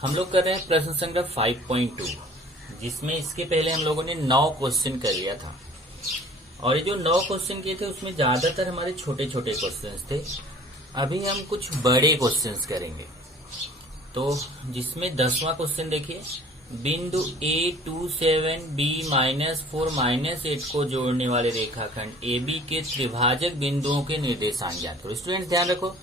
हम लोग कर रहे हैं प्रश्न संग्रह 5.2, जिसमें इसके पहले हम लोगों ने 9 क्वेश्चन कर लिया था। और ये जो 9 क्वेश्चन किए थे उसमें ज्यादातर हमारे छोटे छोटे क्वेश्चंस थे। अभी हम कुछ बड़े क्वेश्चंस करेंगे। तो जिसमें 10वां क्वेश्चन देखिए, बिंदु A27 B-4 -8 को जोड़ने वाले रेखाखंड AB के त्रिभाजक बिंदुओं के निर्देशांक ज्ञात करो। स्टूडेंट्स ध्यान रखो,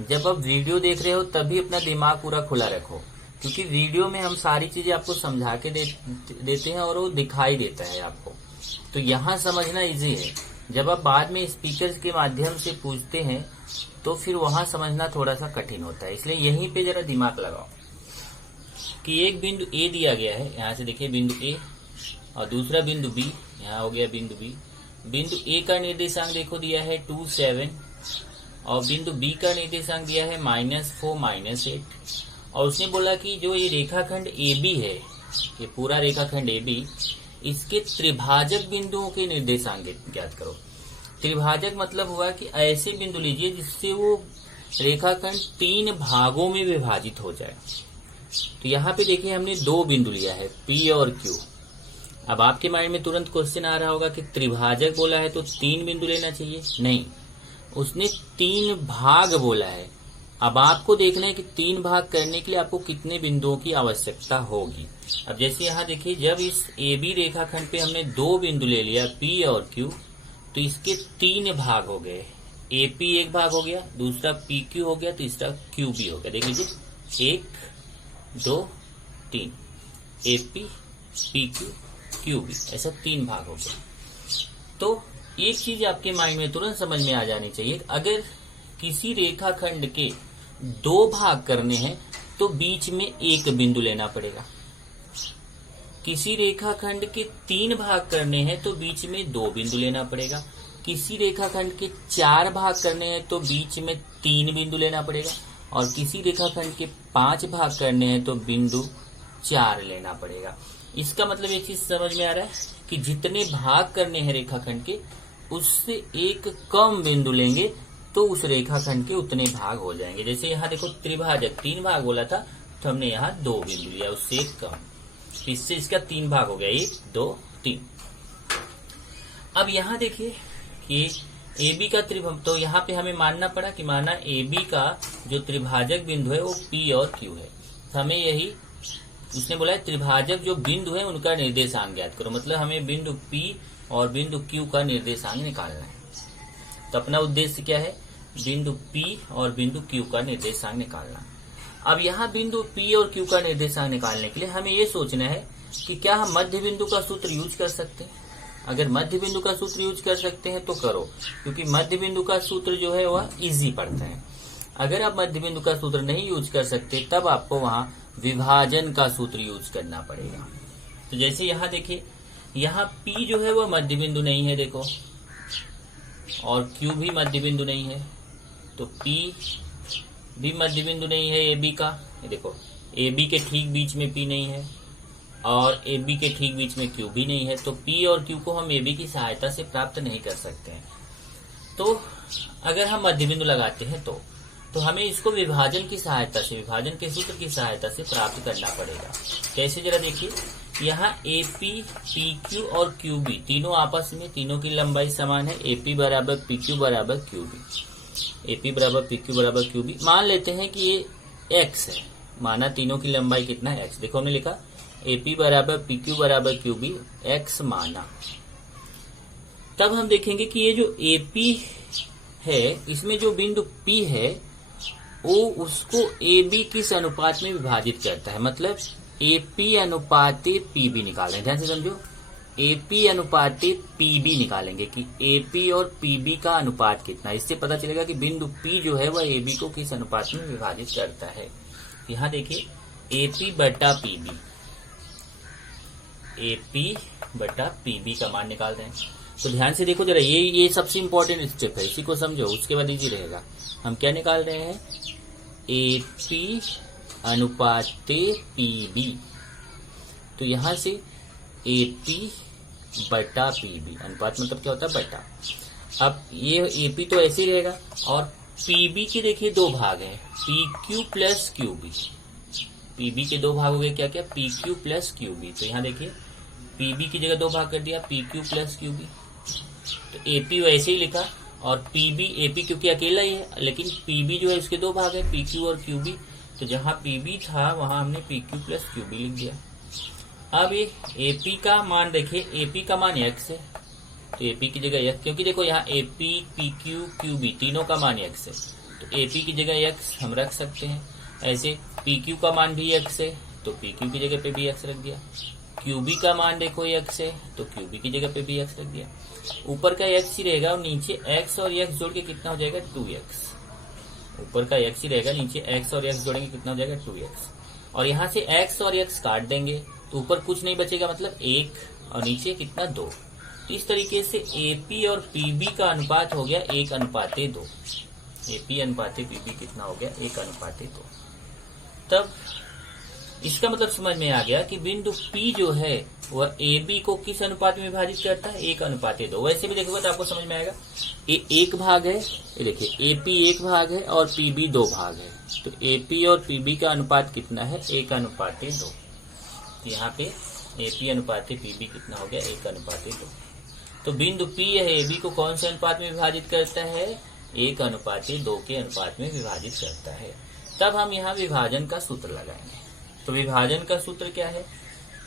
जब आप वीडियो देख रहे हो तभी अपना दिमाग पूरा खुला रखो, क्योंकि वीडियो में हम सारी चीजें आपको समझा के देते हैं और वो दिखाई देता है आपको, तो यहाँ समझना इजी है। जब आप बाद में स्पीकर्स के माध्यम से पूछते हैं तो फिर वहां समझना थोड़ा सा कठिन होता है। इसलिए यहीं पे जरा दिमाग लगाओ कि एक बिंदु A दिया गया है, यहाँ से देखिए बिंदु A, और दूसरा बिंदु B, यहाँ हो गया बिंदु B। बिंदु A का निर्देशांक देखो दिया है 27 और बिंदु B का निर्देशांक दिया है -4 -8। और उसने बोला कि जो ये रेखाखंड AB है, ये पूरा रेखाखंड AB, इसके त्रिभाजक बिंदुओं के निर्देशांक ज्ञात करो। त्रिभाजक मतलब हुआ कि ऐसे बिंदु लीजिए जिससे वो रेखाखंड 3 भागों में विभाजित हो जाए। तो यहाँ पे देखिए हमने 2 बिंदु लिया है, P और Q। अब आपके माइंड में तुरंत क्वेश्चन आ रहा होगा कि त्रिभाजक बोला है तो 3 बिंदु लेना चाहिए। नहीं, उसने 3 भाग बोला है। अब आपको देखना है कि 3 भाग करने के लिए आपको कितने बिंदुओं की आवश्यकता होगी। अब जैसे यहाँ देखिए, जब इस AB रेखाखंड पे हमने 2 बिंदु ले लिया P और Q, तो इसके 3 भाग हो गए। AP एक भाग हो गया, दूसरा PQ हो गया, तीसरा QB हो गया। देख लीजिए 1 2 3, AP PQ QB, ऐसा 3 भाग हो गया। तो एक चीज आपके माइंड में तुरंत समझ में आ जानी चाहिए, अगर किसी रेखाखंड के 2 भाग करने हैं तो बीच में 1 बिंदु लेना पड़ेगा। किसी रेखाखंड के 3 भाग करने हैं तो बीच में 2 बिंदु लेना पड़ेगा। किसी रेखाखंड के 4 भाग करने हैं तो बीच में 3 बिंदु लेना पड़ेगा। और किसी रेखाखंड के 5 भाग करने हैं तो बिंदु 4 लेना पड़ेगा। इसका मतलब एक चीज समझ में आ रहा है कि जितने भाग करने हैं रेखाखंड के, उससे एक कम बिंदु लेंगे तो उस रेखाखंड के उतने भाग हो जाएंगे। जैसे यहाँ देखो त्रिभाजक 3 भाग बोला था, तो हमने यहाँ 2 बिंदु लिया, उससे एक कम, इससे इसका 3 भाग हो गया, 1 2 3। अब यहाँ देखिए कि AB का त्रिभाजक, तो यहाँ पे हमें मानना पड़ा कि माना AB का जो त्रिभाजक बिंदु है वो P और Q है। तो हमें यही उसने बोला है, त्रिभाजक जो बिंदु है उनका निर्देशांक ज्ञात करो। मतलब हमें बिंदु P और बिंदु Q का निर्देशांक निकालना है। तो अपना उद्देश्य क्या है, बिंदु P और बिंदु Q का निर्देशांक निकालना। अब यहाँ बिंदु P और Q का निर्देशांक निकालने के लिए हमें ये सोचना है कि क्या हम मध्य बिंदु का सूत्र यूज कर सकते हैं। अगर मध्य बिंदु का सूत्र यूज कर सकते हैं तो करो, क्योंकि मध्य बिंदु का सूत्र जो है वह इजी पड़ता है। अगर आप मध्य बिंदु का सूत्र नहीं यूज कर सकते तब आपको वहां विभाजन का सूत्र यूज करना पड़ेगा। तो जैसे यहाँ देखिए, यहाँ P जो है वह मध्य बिंदु नहीं है देखो, और Q भी मध्य बिंदु नहीं है, तो P भी मध्य बिंदु नहीं है AB का। ये देखो AB के ठीक बीच में P नहीं है और AB के ठीक बीच में Q भी नहीं है, तो P और Q को हम AB की सहायता से प्राप्त नहीं कर सकते हैं। तो अगर हम मध्य बिंदु लगाते हैं तो हमें इसको विभाजन की सहायता से, विभाजन के सूत्र की सहायता से प्राप्त करना पड़ेगा। कैसे जरा देखिए, यहाँ AP PQ और QB तीनों आपस में, तीनों की लंबाई समान है। AP बराबर PQ बराबर QB, AP बराबर PQ बराबर QB। मान लेते हैं कि ये X है, माना तीनों की लंबाई कितना है X। देखो हमने लिखा AP बराबर PQ बराबर QB, X माना। तब हम देखेंगे कि ये जो AP है, इसमें जो बिंदु P है वो उसको AB किस अनुपात में विभाजित करता है। मतलब AP अनुपाते PB निकालें, ध्यान से समझो, AP अनुपाते PB निकालेंगे कि AP और PB का अनुपात कितना है। इससे पता चलेगा कि बिंदु P जो है वह AB को किस अनुपात में विभाजित करता है। यहाँ देखिए AP बटा PB, AP बटा PB का मान निकाल रहे हैं। तो ध्यान से देखो जरा, ये सबसे इंपॉर्टेंट स्टेप है, इसी को समझो, उसके बाद इजी रहेगा। हम क्या निकाल रहे हैं, AP अनुपाते PB। तो यहां से AP बटा PB, अनुपात मतलब क्या होता है, बटा। अब ये AP तो ऐसे ही रहेगा, और PB के देखिए 2 भाग हैं, PQ प्लस QB। पीबी के दो भाग हो गए क्या क्या, P Q plus Q B. तो यहाँ देखिए पीबी की जगह दो भाग कर दिया, P Q plus Q B. तो एपी वैसे ही लिखा और पीबी, एपी क्योंकि अकेला ही है, लेकिन पीबी जो है इसके दो भाग है, पी क्यू और क्यू बी। तो जहां पीबी था वहां हमने P Q plus Q B लिख दिया। अब ये एपी का मान देखिए, एपी का मान एक्स है, तो एपी की जगह एक्स, क्योंकि देखो यहाँ AP P Q Q B तीनों का मान एक्स है, तो एपी की जगह एक्स हम रख सकते हैं। ऐसे पी क्यू का मान भी एक्स है, तो पी क्यू की जगह पे भी एक्स रख दिया। क्यूबी का मान देखो एक्स है, तो क्यूबी की जगह पे भी एक्स रख दिया। ऊपर का एक्स ही रहेगा और नीचे एक्स और एक्स जोड़ के कितना हो जाएगा, 2x। ऊपर का एक्स ही रहेगा, नीचे एक्स और एक्स जोड़ेंगे कितना हो जाएगा, 2x। और यहाँ से एक्स और एक्स काट देंगे तो ऊपर कुछ नहीं बचेगा, मतलब 1 और नीचे कितना 2। तो इस तरीके से एपी और पीबी का अनुपात हो गया 1:2। एपी अनुपाते पीबी कितना हो गया, 1:2। तब इसका मतलब समझ में आ गया कि बिंदु P जो है वह AB को किस अनुपात में विभाजित करता है, 1:2। वैसे भी देखोगे तो आपको समझ में आएगा, ये एक भाग है, ये देखिए AP एक भाग है और PB दो भाग है। तो AP और PB का अनुपात कितना है, 1:2। तो यहाँ पे AP अनुपात PB कितना हो गया, 1:2। तो बिंदु P यह AB को कौन से अनुपात में विभाजित करता है, 1:2 के अनुपात में विभाजित करता है। तब हम यहाँ विभाजन का सूत्र लगाएंगे। तो विभाजन का सूत्र क्या है,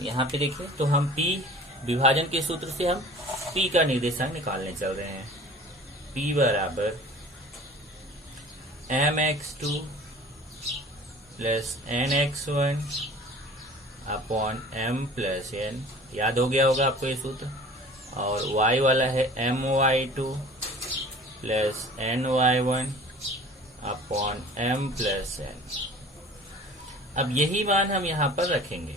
यहाँ पे देखिए, तो हम P विभाजन के सूत्र से हम P का निर्देशांक निकालने चल रहे हैं। P बराबर mx2 plus nx1 upon m plus n, याद हो गया होगा आपको ये सूत्र। और y वाला है my2 plus ny1 upon m plus n। अब यही मान हम यहाँ पर रखेंगे।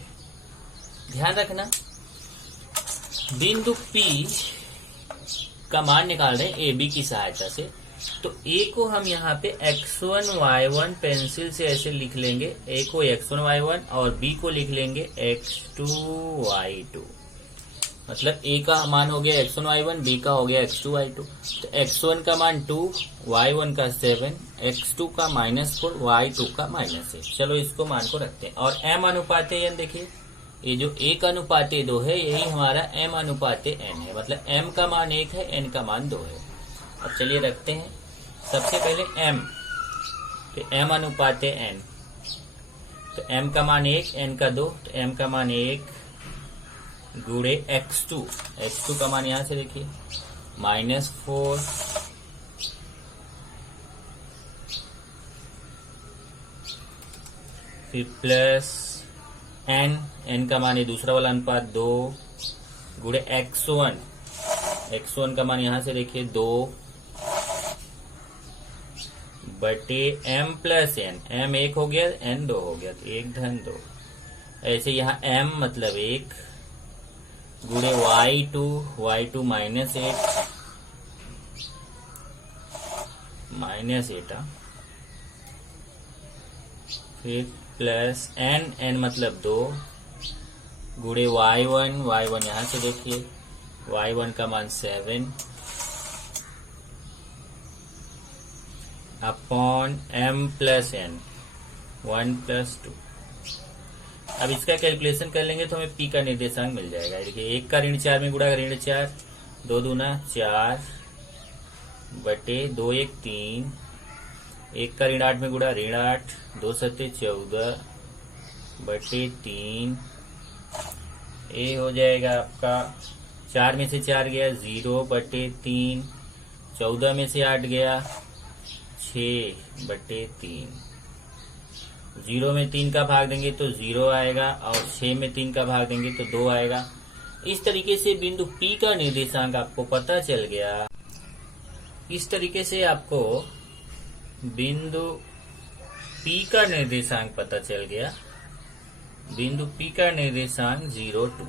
ध्यान रखना, बिंदु P का मान निकाल रहे हैं AB की सहायता से। तो A को हम यहाँ पे x1 y1 पेंसिल से ऐसे लिख लेंगे, A को x1 y1 और B को लिख लेंगे x2 y2। मतलब A का मान हो गया x1 y1, B का हो गया x2 y2। तो x1 का मान 2, y1 का 7, x2 का -4, y2 का -8। चलो इसको मान को रखते हैं। और m अनुपाते n देखिए, ये जो 1:2 है यही हमारा m अनुपाते n है, मतलब m का मान 1 है, n का मान 2 है। अब चलिए रखते हैं। सबसे पहले m, तो m अनुपाते n, तो m का मान 1, n का 2, तो m का मान 1 गुणे x2 का मान यहां से देखिए -4 फिर प्लस n का मान ये दूसरा वाला अनुपात 2 गुणे x1 का मान यहां से देखिए 2 बटे m प्लस n, m 1 हो गया, n 2 हो गया, तो 1-2। ऐसे यहाँ m मतलब 1 गुणे y2 -8 फिर प्लस n मतलब 2 गुणे y1 यहाँ से देखिए y1 का मान 7 अपॉन m प्लस n 1 + 2। अब इसका कैलकुलेशन कर लेंगे तो हमें P का निर्देशांक मिल जाएगा। देखिए 1 का ऋण 4 में गुणा ऋण 4, 2 दूना 4 बटे 2 1 3, 1 का ऋण 8 में गुणा ऋण 8, 2 7 14 बटे 3। ये हो जाएगा आपका 4 में से 4 गया 0 बटे 3, 14 में से 8 गया 6 बटे 3। 0 में 3 का भाग देंगे तो 0 आएगा और 6 में 3 का भाग देंगे तो 2 आएगा। इस तरीके से बिंदु P का निर्देशांक आपको पता चल गया। इस तरीके से आपको बिंदु P का निर्देशांक पता चल गया। बिंदु P का निर्देशांक 0 2।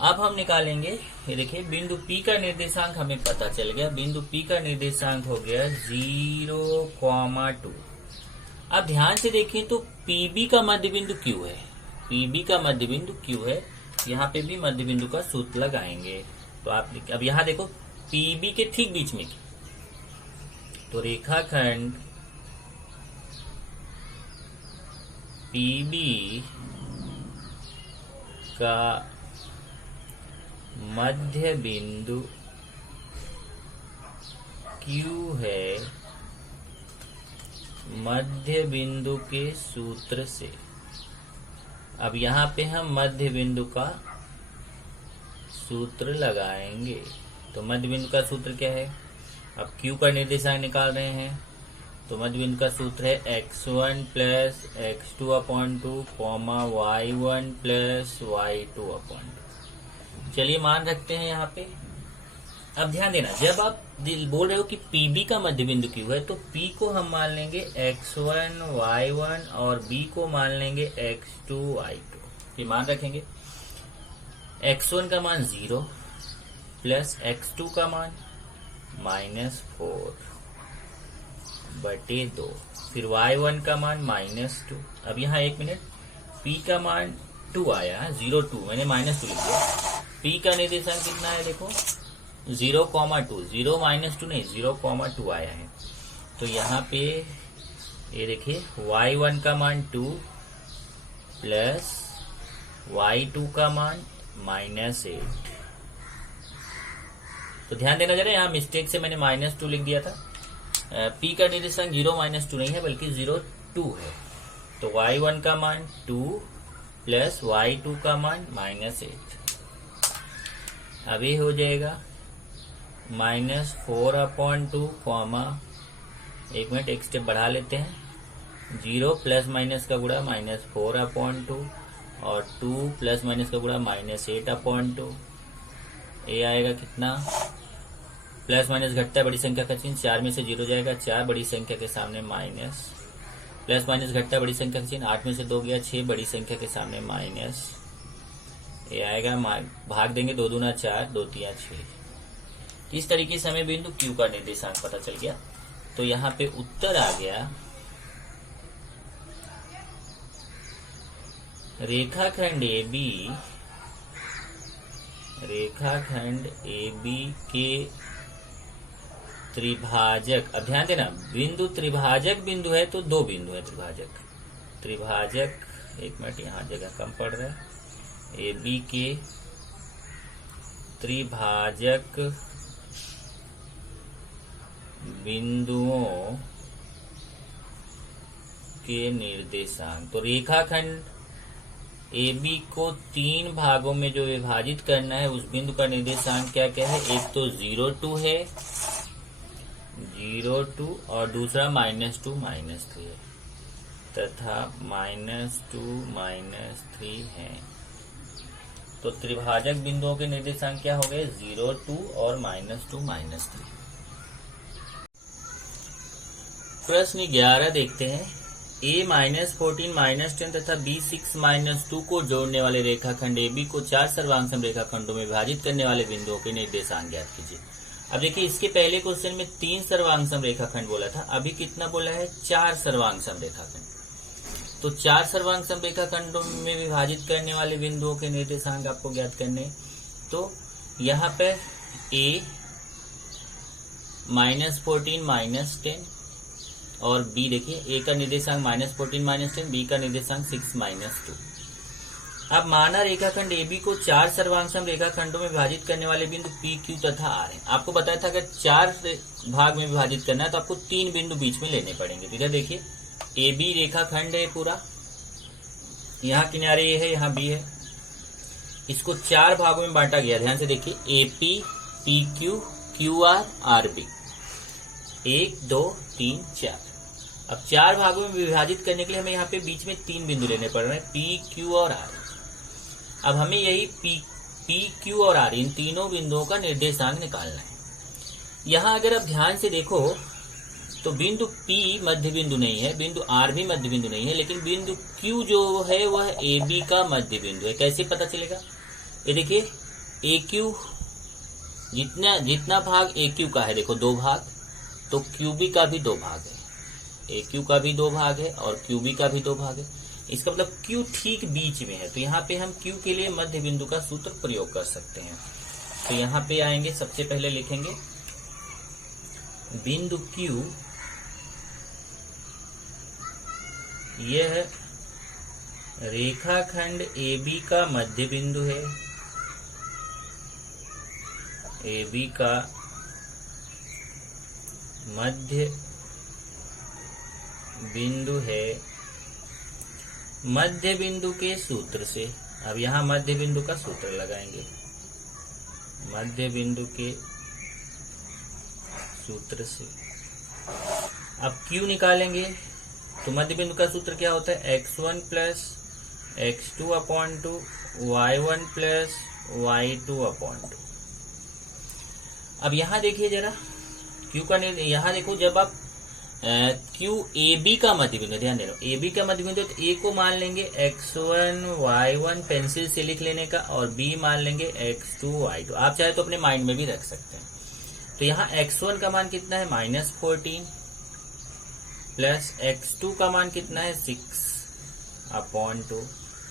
अब हम निकालेंगे, ये देखिए बिंदु P का निर्देशांक हमें पता चल गया। बिंदु P का निर्देशांक हो गया 0,2। अब ध्यान से देखें तो PB का मध्य बिंदु Q है, PB का मध्य बिंदु Q है। यहाँ पे भी मध्य बिंदु का सूत्र लगाएंगे। तो आप अब यहाँ देखो PB के ठीक बीच में, तो रेखाखंड पीबी का मध्य बिंदु क्यू है मध्य बिंदु के सूत्र से। अब यहाँ पे हम मध्य बिंदु का सूत्र लगाएंगे। तो मध्य बिंदु का सूत्र क्या है? अब क्यू का निर्देशांक निकाल रहे हैं, तो मध्य बिंदु का सूत्र है x1 plus x2/2 y1 plus y2/2। चलिए मान रखते हैं यहाँ पे। अब ध्यान देना, जब आप बोल रहे हो कि PB का मध्य बिंदु क्यू है, तो P को हम मान लेंगे x1 y1 और B को मान लेंगे x2 y2। ये मान रखेंगे। x1 का मान 0 प्लस x2 का मान -4/2, फिर y1 का मान -2। अब यहाँ एक मिनट, P का मान 2 आया, 0 2, मैंने -2 लिख दिया। P का निर्देशांक कितना है देखो, 0,2, 0 -2 नहीं, 0,2 आया है। तो यहाँ पे ये देखिए, y1 का मान 2 प्लस y2 का मान -8। तो ध्यान देना जरा, यहाँ मिस्टेक से मैंने -2 लिख दिया था। P का निर्देशांक 0 -2 नहीं है, बल्कि 0 2 है। तो y1 का मान 2 प्लस y2 का मान -8। अभी हो जाएगा -4/2, एक मिनट एक स्टेप बढ़ा लेते हैं, 0 प्लस माइनस का गुणा -4/2 और 2 प्लस माइनस का गुणा -8/2। ये आएगा कितना? प्लस माइनस घटता है, बड़ी संख्या का चिन्ह, 4 में से 0 जाएगा, 4 बड़ी संख्या के सामने माइनस, प्लस माइनस घटता है, बड़ी संख्या का चिन्ह, 8 में से 2 गया, 6 बड़ी संख्या के सामने माइनस। ये आएगा, भाग देंगे, 2 दूना 4, 2 तिया 6। इस तरीके से हमें बिंदु क्यू का निर्देशांक पता चल गया। तो यहाँ पे उत्तर आ गया, रेखाखंड AB के त्रिभाजक। अब ध्यान देना, बिंदु त्रिभाजक बिंदु है तो 2 बिंदु है त्रिभाजक। एक मिनट, यहाँ जगह कम पड़ रहा है। AB के त्रिभाजक बिंदुओं के निर्देशांक। तो रेखाखंड AB को 3 भागों में जो विभाजित करना है, उस बिंदु का निर्देशांक क्या क्या है? एक तो 0 2 है, 0 2, और दूसरा -2 -3 है, तथा -2 -3 है। तो त्रिभाजक बिंदुओं के निर्देशांक क्या हो गए? 0 2 और -2 -3। प्रश्न 11 देखते हैं। A -14 -10 तथा B 6 -2 को जोड़ने वाले रेखाखंड AB को 4 सर्वांगसम रेखाखंडों में विभाजित करने वाले बिंदुओं के निर्देशांक ज्ञात कीजिए। अब देखिए, इसके पहले क्वेश्चन में 3 सर्वांगसम रेखाखंड बोला था, अभी कितना बोला है? 4 सर्वांगसम रेखाखंड। तो 4 सर्वांगसम रेखाखंडों में विभाजित करने वाले बिंदुओं के निर्देशांक आपको ज्ञात करने। तो यहाँ पे A -14 -10 और B देखिए, A का निर्देशांक -14 -10, B का निर्देशांक 6 -2। अब माना रेखाखंड AB को 4 सर्वांगसम रेखाखंडों में विभाजित करने वाले बिंदु P, Q तथा R हैं। आपको बताया था अगर 4 भाग में विभाजित करना है तो आपको 3 बिंदु बीच में लेने पड़ेंगे। तो इधर देखिए, AB रेखाखंड है पूरा, यहाँ किनारे A है, यहाँ B है, इसको 4 भागों में बांटा गया। ध्यान से देखिए, AP, PQ, QR, RB, 1 2 3 4। अब 4 भागों में विभाजित करने के लिए हमें यहाँ पे बीच में 3 बिंदु लेने पड़ रहे हैं, P, Q और R। अब हमें यही P, Q और R, इन तीनों बिंदुओं का निर्देशांक निकालना है। यहाँ अगर आप ध्यान से देखो तो बिंदु P मध्य बिंदु नहीं है, बिंदु R भी मध्य बिंदु नहीं है, लेकिन बिंदु Q जो है वह AB का मध्य बिंदु है। कैसे पता चलेगा? ये देखिए, AQ जितना भाग AQ का है, देखो 2 भाग, तो QB का भी 2 भाग है, AQ का भी 2 भाग है और QB का भी 2 भाग है। इसका मतलब Q ठीक बीच में है। तो यहाँ पे हम Q के लिए मध्य बिंदु का सूत्र प्रयोग कर सकते हैं। तो यहाँ पे आएंगे, सबसे पहले लिखेंगे बिंदु Q, यह रेखाखंड AB का मध्य बिंदु है, AB का मध्य बिंदु है मध्य बिंदु के सूत्र से। अब यहां मध्य बिंदु का सूत्र लगाएंगे, मध्य बिंदु के सूत्र से। अब Q निकालेंगे तो मध्य बिंदु का सूत्र क्या होता है, x1 plus x2 upon 2 y1 plus y2 upon 2। अब यहां देखिए जरा Q का यहां देखो, जब आप Q AB का मध्य बिंदु, ध्यान दे रहा हूं AB का मध्य बिंदु, तो A को मान लेंगे x1 y1 पेंसिल से लिख लेने का, और B मान लेंगे x2 y2। आप चाहे तो अपने माइंड में भी रख सकते हैं। तो यहाँ x1 का मान कितना है, -14, प्लस x2 का मान कितना है, 6 अपॉन 2।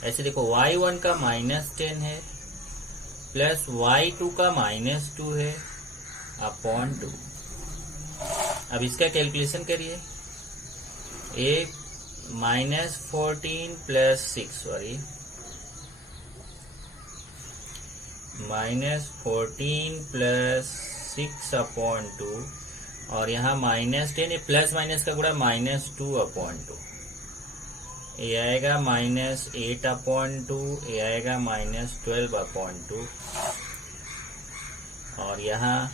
ऐसे देखो y1 का -10 है, प्लस y2 का -2 है अपॉन 2। अब इसका कैलकुलेशन करिए, -14 प्लस 6, सॉरी -14 प्लस 6 अपॉन 2, और यहाँ -10, प्लस माइनस का गुणा -2 अपॉन 2। ये आएगा -8 अपॉन 2, ये आएगा -12 अपॉन 2, और यहाँ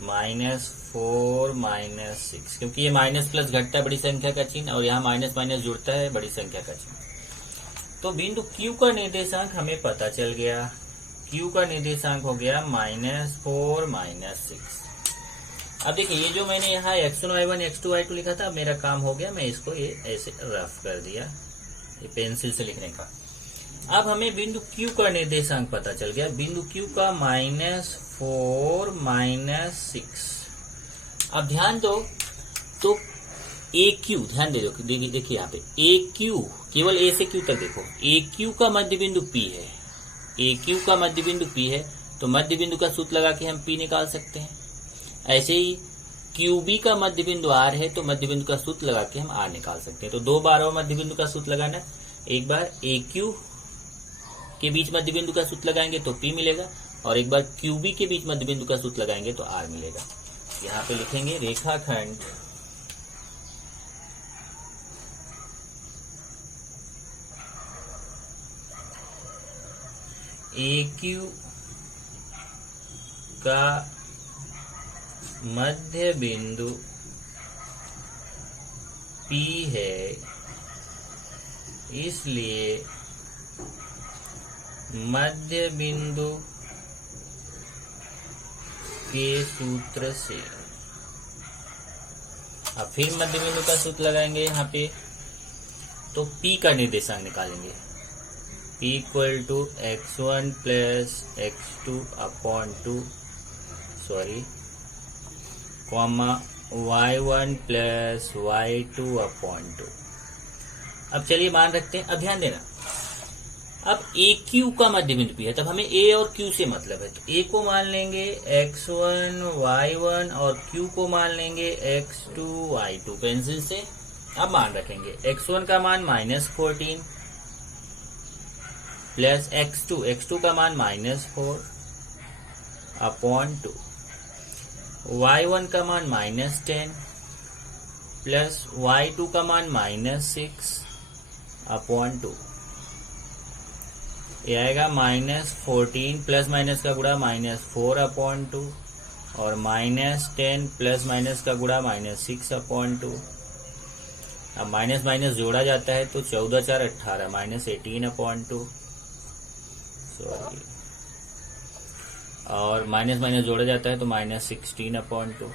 -4 -6, क्योंकि ये माइनस प्लस घटता है बड़ी संख्या का चिन्ह, और यहाँ माइनस माइनस जुड़ता है बड़ी संख्या का चिन्ह। तो बिंदु Q का निर्देशांक हमें पता चल गया। Q का निर्देशांक हो गया -4 -6। अब देखिए, ये जो मैंने यहाँ x1 y1 x2 y2 लिखा था, अब मेरा काम हो गया, मैं इसको ये ऐसे रफ कर दिया, ये पेंसिल से लिखने का। अब हमें बिंदु Q का निर्देशांक पता चल गया, बिंदु Q का -4 -6। अब ध्यान दो, तो AQ, ध्यान दे दो, देखिए यहाँ पे AQ, केवल A से Q तक देखो, AQ का मध्य बिंदु P है, AQ का मध्य बिंदु P है, तो मध्य बिंदु का सूत्र लगा के हम P निकाल सकते हैं। ऐसे ही QB का मध्य बिंदु R है, तो मध्य बिंदु का सूत्र लगा के हम R निकाल सकते हैं। तो 2 बार और मध्य बिंदु का सूत्र लगाना, एक बार AQ के बीच मध्य बिंदु का सूत्र लगाएंगे तो P मिलेगा, और एक बार QB के बीच मध्य बिंदु का सूत्र लगाएंगे तो R मिलेगा। यहाँ पे लिखेंगे रेखाखंड AQ का मध्य बिंदु P है, इसलिए मध्य बिंदु के सूत्र से। अब फिर मध्य बिंदु का सूत्र लगाएंगे यहाँ पे, तो P का निर्देशांक निकालेंगे, P = x1 plus x2 upon 2, sorry, comma y1 plus y2 upon 2। अब चलिए मान रखते हैं। अब ध्यान देना, अब AQ का मध्य बिंदु P है, तब हमें A और Q से मतलब है, तो A को मान लेंगे x1 y1 और Q को मान लेंगे x2 y2 पेंसिल से। अब मान रखेंगे, x1 का मान -14 प्लस x2 का मान -4 अपॉन 2, y1 का मान -10 प्लस y2 का मान -6 अपॉन 2। ये आएगा -14 प्लस माइनस का गुणा -4 अपॉन 2, और -10 प्लस माइनस का गुणा -6 अपॉन 2। अब माइनस माइनस जोड़ा जाता है तो 14 4 18 -18 अपॉन 2, सॉरी, और माइनस माइनस जोड़ा जाता है तो -16 अपॉन 2।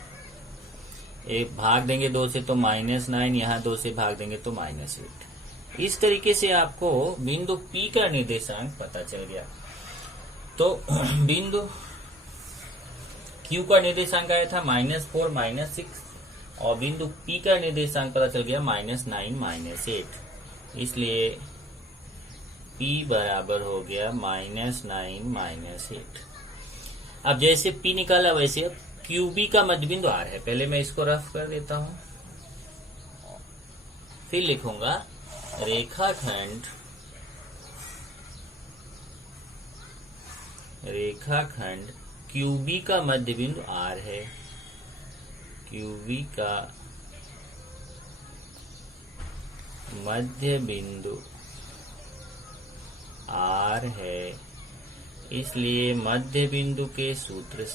एक भाग देंगे 2 से तो -9, यहाँ 2 से भाग देंगे तो -8। इस तरीके से आपको बिंदु P का निर्देशांक पता चल गया। तो बिंदु Q का निर्देशांक आया था -4 -6, और बिंदु P का निर्देशांक पता चल गया -9 -8। इसलिए P बराबर हो गया -9 -8। अब जैसे P निकाला वैसे अब QB का मध्य बिंदु R है। पहले मैं इसको रफ कर देता हूं, फिर लिखूंगा रेखाखंड रेखाखंड QB का मध्य बिंदु R है। QB का मध्य बिंदु R है, इसलिए मध्य बिंदु के सूत्र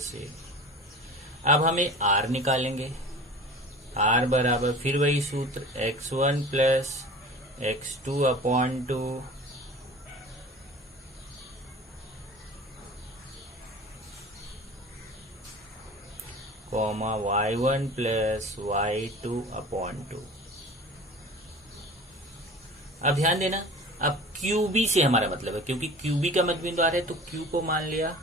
से अब हमें R निकालेंगे। R बराबर फिर वही सूत्र x1 plus x2 upon 2 comma y1 plus y2 upon 2। अब ध्यान देना, अब QB से हमारा मतलब है, क्योंकि QB का मध्य बिंदु आ रहा है तो Q को मान लिया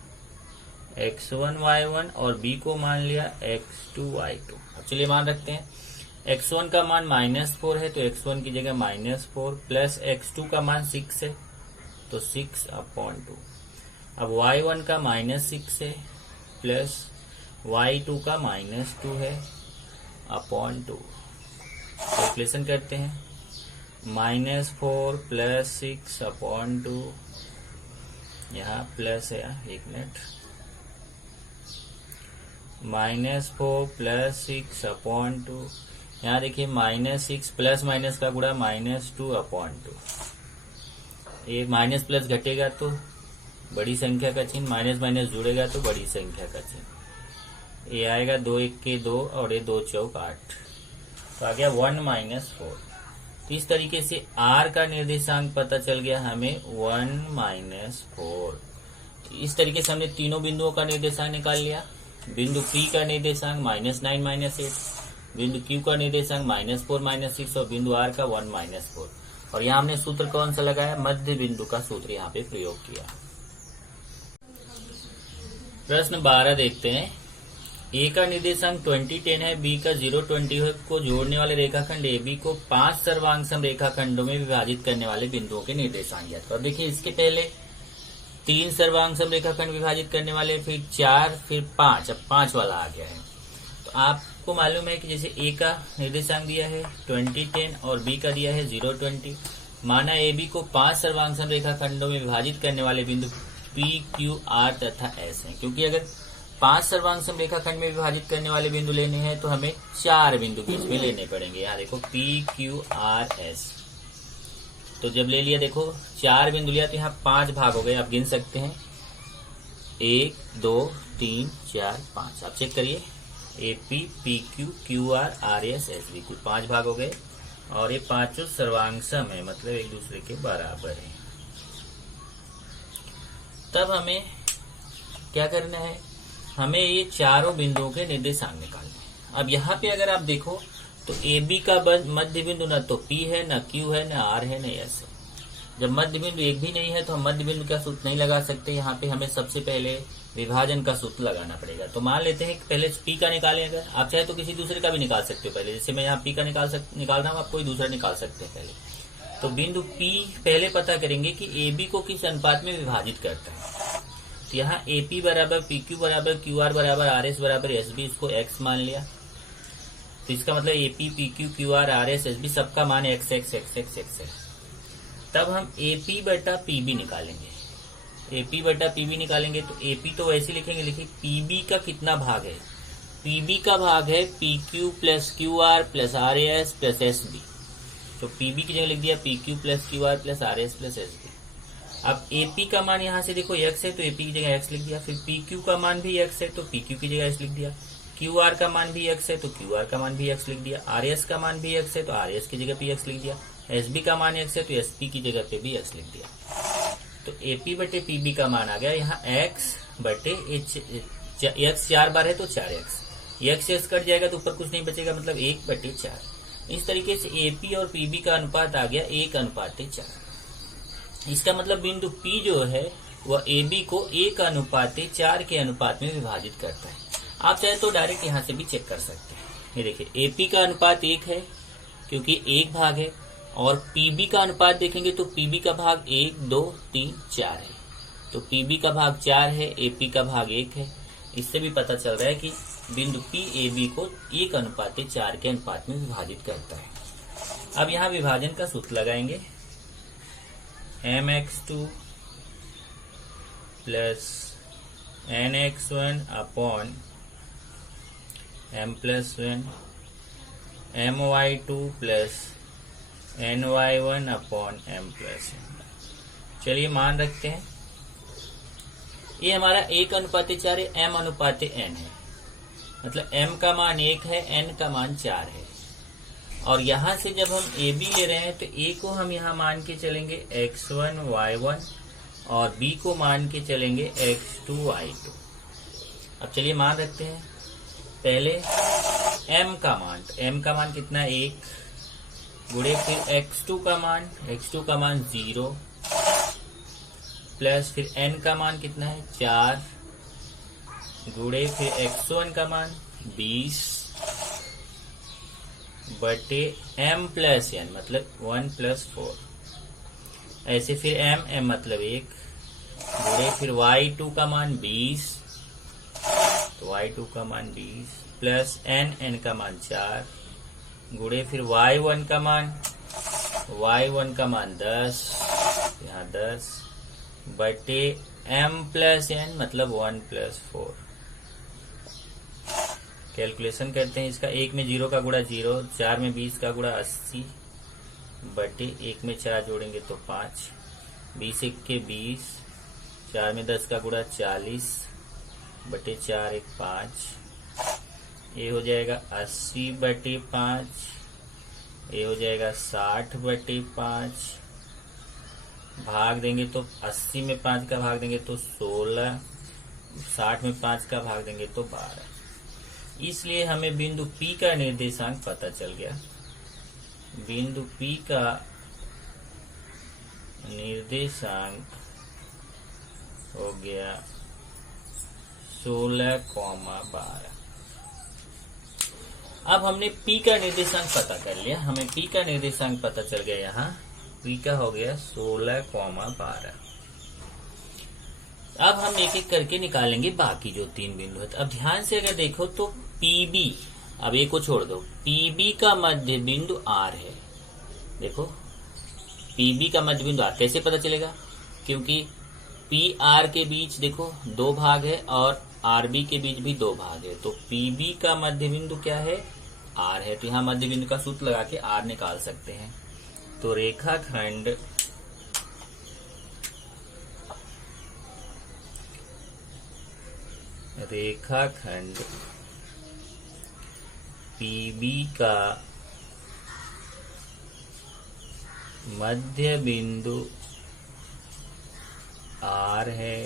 x1 y1 और B को मान लिया x2 y2। अब चलिए मान रखते हैं, x1 का मान -4 है तो x1 की जगह -4 प्लस x2 का मान 6 है तो 6 अपॉन 2। अब y1 का -6 है प्लस y2 का -2 है अपॉन 2। कैलकुलेशन करते हैं, -4 प्लस 6 अपॉन 2, यहाँ प्लस है, एक मिनट, -4 प्लस 6 अपॉन 2, यहाँ देखिए -6 प्लस माइनस का गुणा -2 अपॉन 2। ये माइनस प्लस घटेगा तो बड़ी संख्या का चिन्ह, माइनस माइनस जुड़ेगा तो बड़ी संख्या का चिन्ह। ये आएगा 2 1 के 2 और ये 2 चौक 8, तो आ गया 1 -4। तो इस तरीके से R का निर्देशांक पता चल गया हमें 1 -4। तो इस तरीके से हमने तीनों बिंदुओं का निर्देशांक निकाल लिया। बिंदु P का निर्देशांक -9 -8, बिंदु Q का निर्देशांक -4 -6 और बिंदु R का 1 -4। और यहाँ हमने सूत्र कौन सा लगाया, मध्य बिंदु का सूत्र यहाँ पे प्रयोग किया। प्रश्न 12 देखते हैं। A का निर्देशांक 20 10 है, B का 0 20 है, को जोड़ने वाले रेखाखंड AB को 5 सर्वांगसम रेखाखंडों में विभाजित करने वाले बिंदुओं के निर्देशांक ज्ञात। अब देखिए, इसके पहले 3 सर्वांगसम रेखाखंड विभाजित करने वाले, फिर 4, फिर 5, अब 5 वाला आ गया है। तो आपको मालूम है कि जैसे A का निर्देशांक दिया है 20 10 और B का दिया है 0 20, माना AB को 5 सर्वांगसम रेखाखंडों में विभाजित करने वाले बिंदु P Q R तथा S हैं। क्योंकि अगर 5 सर्वांगसम रेखाखंड में विभाजित करने वाले बिंदु लेने हैं तो हमें 4 बिंदु बीच में लेने पड़ेंगे। यहाँ देखो P Q R S, तो जब ले लिया, देखो 4 बिंदु लिया तो यहाँ 5 भाग हो गए। आप गिन सकते हैं 1 2 3 4 5। आप चेक करिए, AP PQ QR RS SB कुल 5 भाग हो गए और ये पांचों सर्वांगसम है, मतलब एक दूसरे के बराबर है। तब हमें क्या करना है, हमें ये चारों बिंदुओं के निर्देशांक निकालने हैं। अब यहाँ पे अगर आप देखो तो AB का मध्य बिंदु न तो P है, न Q है, न R है, न S है। जब मध्य बिंदु एक भी नहीं है तो हम मध्य बिंदु का सूत्र नहीं लगा सकते। यहाँ पे हमें सबसे पहले विभाजन का सूत्र लगाना पड़ेगा। तो मान लेते हैं कि पहले P का निकालें। अगर आप चाहे तो किसी दूसरे का भी निकाल सकते हो पहले, जैसे मैं यहाँ P का निकाल रहा हूँ, आप कोई दूसरा निकाल सकते हैं पहले। तो बिंदु P पहले पता करेंगे कि AB को किस अनुपात में विभाजित करता है। तो यहाँ AP बराबर PQ बराबर QR बराबर RS बराबर SB, इसको X मान लिया। तो इसका मतलब AP PQ QR RS SB सबका मान X X X X X है। तब हम AP बटा PB निकालेंगे। AP बटा PB निकालेंगे तो AP तो वैसे लिखेंगे, लेकिन PB का कितना भाग है, PB का भाग है PQ plus QR plus RS plus SB। तो PB की जगह लिख दिया PQ plus QR plus RS plus SB। अब AP का मान यहाँ से देखो X है तो AP की जगह X लिख दिया, फिर PQ का मान भी X है तो PQ की जगह X लिख दिया, QR का मान भी X है तो QR का मान भी X लिख दिया, RS का मान भी X है तो RS की जगह पे X लिख दिया, SB का मान X है तो SB की जगह पे भी X लिख दिया। तो AP बटे PB का मान आ गया यहाँ X बटे X 4 बार है तो 4X, X से कट जाएगा तो ऊपर कुछ नहीं बचेगा, मतलब 1 बटे 4। इस तरीके से AP और PB का अनुपात आ गया 1:4। इसका मतलब बिंदु P जो है वह AB को 1:4 के अनुपात में विभाजित करता है। आप चाहे तो डायरेक्ट यहाँ से भी चेक कर सकते हैं। ये देखिए AP का अनुपात 1 है क्योंकि 1 भाग है, और PB का अनुपात देखेंगे तो PB का भाग 1 2 3 4 है। तो PB का भाग 4 है, AP का भाग 1 है। इससे भी पता चल रहा है कि बिंदु P AB को 1:4 के अनुपात में विभाजित करता है। अब यहाँ विभाजन का सूत्र लगाएंगे, mx2 plus nx1 upon m+1 my2 plus ny1 upon m+1। चलिए मान रखते हैं, ये हमारा 1:4 m/n है, मतलब m का मान 1 है, n का मान 4 है। और यहां से जब हम a b ले रहे हैं तो a को हम यहां मान के चलेंगे x1 y1 और b को मान के चलेंगे x2 y2। अब चलिए मान रखते हैं, पहले m का मान कितना है 1 गुणे फिर x2 का मान 0 प्लस फिर n का मान कितना है 4 गुणे फिर x1 का मान 20 बटे m+n मतलब 1+4। ऐसे फिर m मतलब 1 गुणे फिर y2 का मान 20 तो y2 का मान 20 प्लस n का मान 4 गुणे फिर y1 का मान 10 यहाँ 10 बटे m+n मतलब 1+4। कैलकुलेशन करते हैं इसका, 1 में 0 का गुणा 0, 4 में 20 का गुणा 80 बटे 1 में 4 जोड़ेंगे तो 5, 20 1 के 20, 4 में 10 का गुणा 40 बटे 4 1 5, ये हो जाएगा 80 बटे 5, ये हो जाएगा 60 बटे 5, भाग देंगे तो 80 में 5 का भाग देंगे तो 16, 60 में 5 का भाग देंगे तो 12। इसलिए हमें बिंदु P का निर्देशांक पता चल गया। बिंदु P का निर्देशांक हो गया 16,12। अब हमने P का निर्देशांक पता कर लिया, हमें P का निर्देशांक पता चल गया, यहाँ P का हो गया 16,12। अब हम एक एक करके निकालेंगे बाकी जो 3 बिंदु है। अब ध्यान से अगर देखो तो PB, अब एक को छोड़ दो, PB का मध्य बिंदु R है। देखो PB का मध्य बिंदु R कैसे पता चलेगा, क्योंकि PR के बीच देखो 2 भाग है और RB के बीच भी 2 भाग है, तो PB का मध्य बिंदु क्या है R है। तो यहाँ मध्य बिंदु का सूत्र लगा के R निकाल सकते हैं। तो रेखाखंड PB का मध्य बिंदु R है।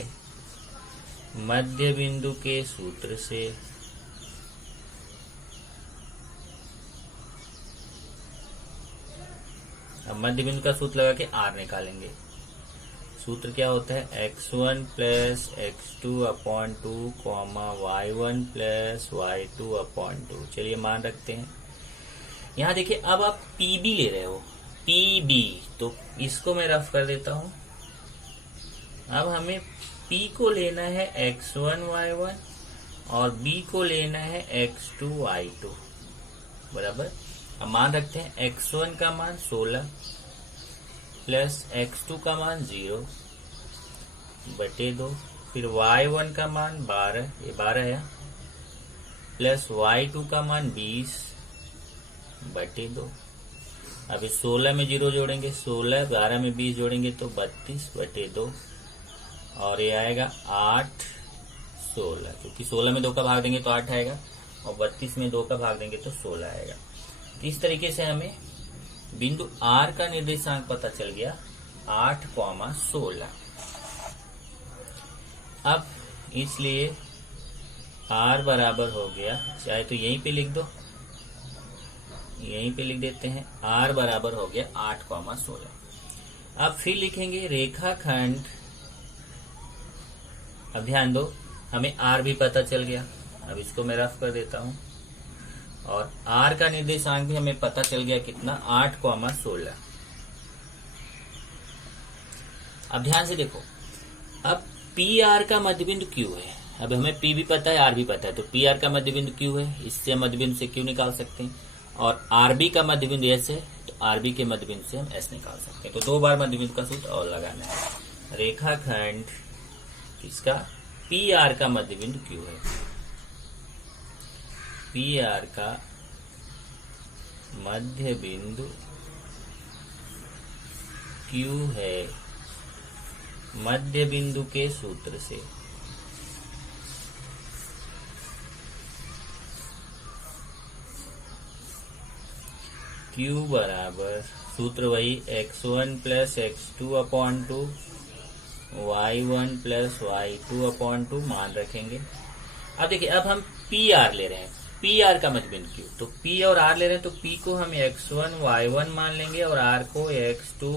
मध्य बिंदु के सूत्र से अब मध्य बिंदु का सूत्र लगा के R निकालेंगे। सूत्र क्या होता है, x1 plus x2 upon 2 y1 plus y2 upon 2। चलिए मान रखते हैं। यहाँ देखिए, अब आप PB ले रहे हो, PB, तो इसको मैं रफ कर देता हूं। अब हमें P को लेना है x1 y1 और B को लेना है x2 y2 बराबर। अब मान रखते हैं x1 का मान 16 प्लस x2 का मान 0 बटे 2, फिर y1 का मान 12, ये 12 है, प्लस y2 का मान 20 बटे 2। अभी 16 में 0 जोड़ेंगे 16, 12 में 20 जोड़ेंगे तो 32 बटे 2 और ये आएगा 8 16, क्योंकि 16 में 2 का भाग देंगे तो 8 आएगा और 32 में 2 का भाग देंगे तो 16 आएगा। इस तरीके से हमें बिंदु R का निर्देशांक पता चल गया 8,16। अब इसलिए R बराबर हो गया, चाहे तो यहीं पे लिख दो, यहीं पे लिख देते हैं, R बराबर हो गया 8,16। अब फिर लिखेंगे रेखाखंड, अब ध्यान दो हमें R भी पता चल गया। अब इसको मैं रफ कर देता हूं और R का निर्देशांक भी हमें पता चल गया कितना, 8,16। अब ध्यान से देखो, अब PR का मध्य बिंदु Q है। अब हमें P भी पता है, R भी पता है, तो PR का मध्य बिंदु Q है, इससे मध्य बिंदु से Q निकाल सकते हैं। और आरबी का मध्य बिंदु एस है, तो आरबी के मध्य बिंदु से हम एस निकाल सकते हैं। तो 2 बार मध्य बिंदु का सूत्र और लगाना है। रेखाखंड इसका पी आर का मध्य बिंदु क्यू है, पी आर का मध्य बिंदु क्यू है मध्य बिंदु के सूत्र से। Q बराबर सूत्र वही x1 plus x2 upon 2 y1 plus y2 upon 2 मान रखेंगे। अब देखिए, अब हम PR ले रहे हैं, PR का मध्य बिंदु Q, तो P और R ले रहे हैं, तो P को हम x1 y1 मान लेंगे और R को x2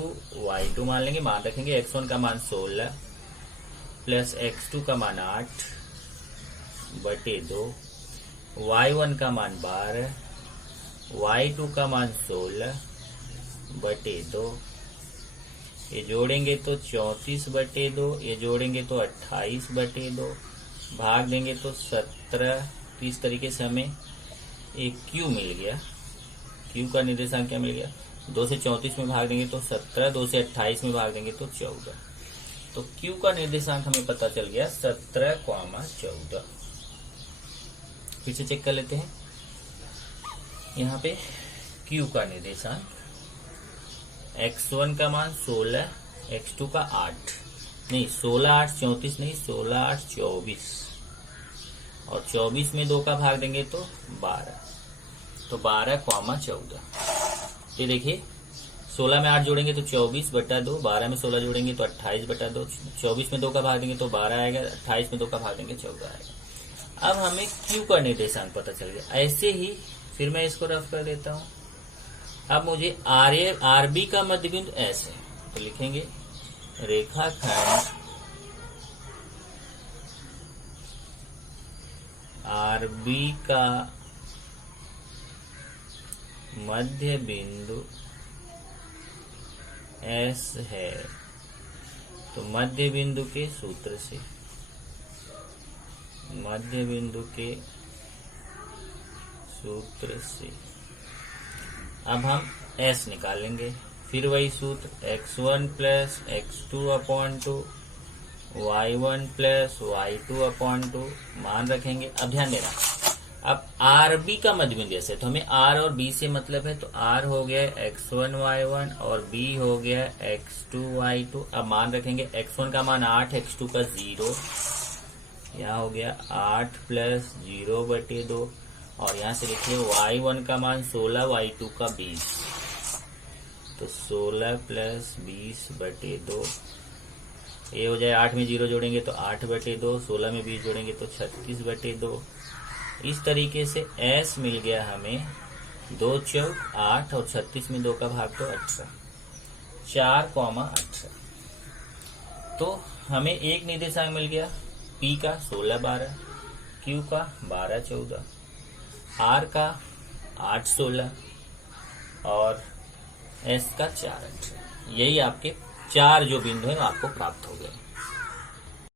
y2 मान लेंगे। मान रखेंगे x1 का मान 16 प्लस x2 का मान 8 बटे 2, y1 का मान 12, y2 का मान 16 बटे 2। ये जोड़ेंगे तो 34 बटे 2, ये जोड़ेंगे तो 28 बटे 2, भाग देंगे तो 17। तो इस तरीके से हमें एक Q मिल गया। Q का निर्देशांक क्या मिल गया? 2 से 34 में भाग देंगे तो 17, 2 से 28 में भाग देंगे तो 14। तो Q का निर्देशांक हमें पता चल गया 17,14। फिर से चेक कर लेते हैं। यहाँ पे Q का निर्देशांक x1 का मान 16, x2 का 8, नहीं 16 8 34 नहीं 16 8 24, और 24 में 2 का भाग देंगे तो 12, तो 12,14। ये देखिए, 16 में 8 जोड़ेंगे तो 24 बटा 2, 12 में 16 जोड़ेंगे तो 28 बटा 2, 24 में 2 का भाग देंगे तो 12 आएगा, 28 में 2 का भाग देंगे 14 आएगा। अब हमें Q का निर्देशांक पता चल गया। ऐसे ही फिर मैं इसको रफ कर देता हूं। अब मुझे आरबी का मध्य बिंदु एस है, तो लिखेंगे रेखाखंड आरबी का मध्य बिंदु एस है, तो मध्य बिंदु के सूत्र से, मध्य बिंदु के सूत्र से अब हम S निकालेंगे। फिर वही सूत्र x1 plus x2 upon 2 y1 plus y2 upon 2 मान रखेंगे। अब ध्यान देना, अब RB का मध्य बिंदु है, तो हमें R और B से मतलब है, तो R हो गया x1 y1 और B हो गया x2 y2। अब मान रखेंगे x1 का मान 8, x2 का 0, यहाँ हो गया 8 प्लस 0 बटे 2, और यहाँ से लिखिए y1 का मान 16, y2 का 20, तो 16 प्लस 20 बटे 2। ये हो जाए 8 में 0 जोड़ेंगे तो 8 बटे 2, 16 में 20 जोड़ेंगे तो 36 बटे 2। इस तरीके से S मिल गया हमें 2 चौक 8 और 36 में 2 का भाग तो 18, 4,18। तो हमें एक निर्देशांक मिल गया, P का 16 12, Q का 12 14, R का 8 16 और S का 4 8। यही आपके 4 जो बिंदु है आपको प्राप्त हो गए।